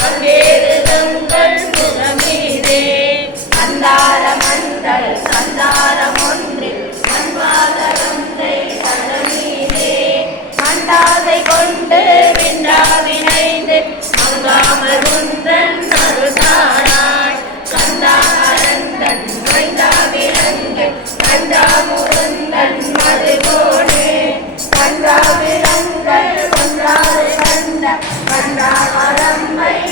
பல்வேறு கண்ட கண்டாவரம்மை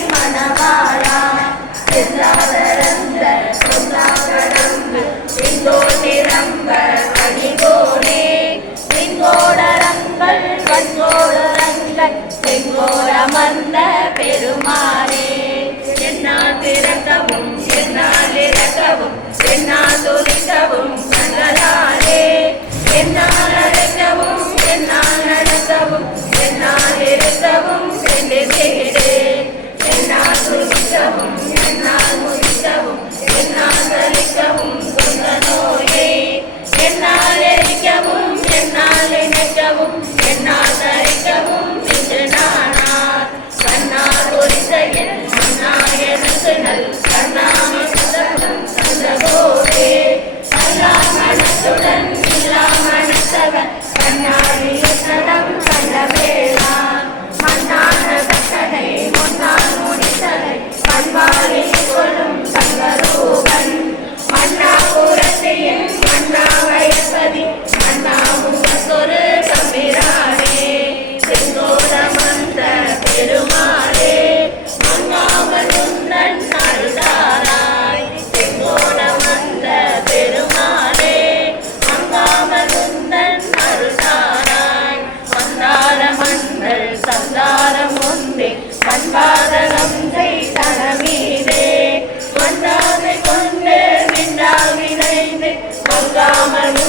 விண்டாவினைந்து